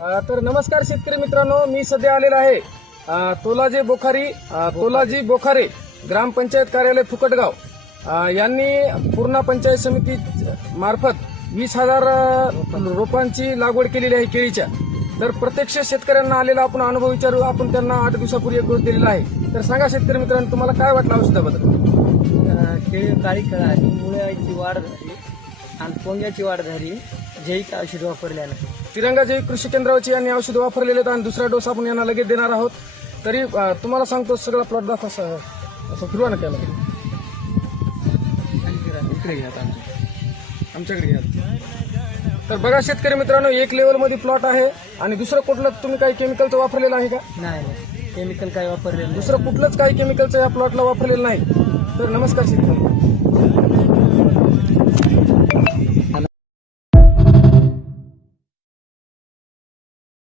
तर नमस्कार शेतकरी मित्रांनो, मी सध्या आलेला आहे तोलाजी बोखारे ग्रामपंचायत कार्यालय फुकटगाव यांनी पूर्णा पंचायत समिती मार्फत 20,000 रोपांची लागवड केलेली आहे केळीच्या. तर प्रत्यक्ष शेतकऱ्यांना आलेला आपण अनुभव विचारू. आपण त्यांना 8 दिवसापूर्वी एक डोस दिलेला आहे. तर सांगा शेतकरी मित्रांनो, तुम्हाला काय वाटलं औषधाबद्दल? केळी काळी कळाली, मुळ्याची वाढ झाली आणि पोंग्याची वाढ झाली. जैविक औषध वापरल्यानं तिरंगा जैविक कृषी केंद्रावरची यांनी औषध वापरलेले आहेत आणि दुसरा डोस आपण यांना लगेच देणार आहोत. तरी तुम्हाला सांगतो, सगळा प्लॉट दाखवा, असं फिरवा ना त्याला. इकडे घ्या आमच्याकडे घ्या. तर बघा शेतकरी मित्रांनो, एक लेवलमध्ये प्लॉट आहे आणि दुसरं कुठलं तुम्ही काही केमिकलचं वापरलेलं आहे का? नाही, केमिकल काय वापरलेलं दुसरं कुठलंच काही केमिकलचं या प्लॉटला वापरलेलं नाही. तर नमस्कार शेतकरी.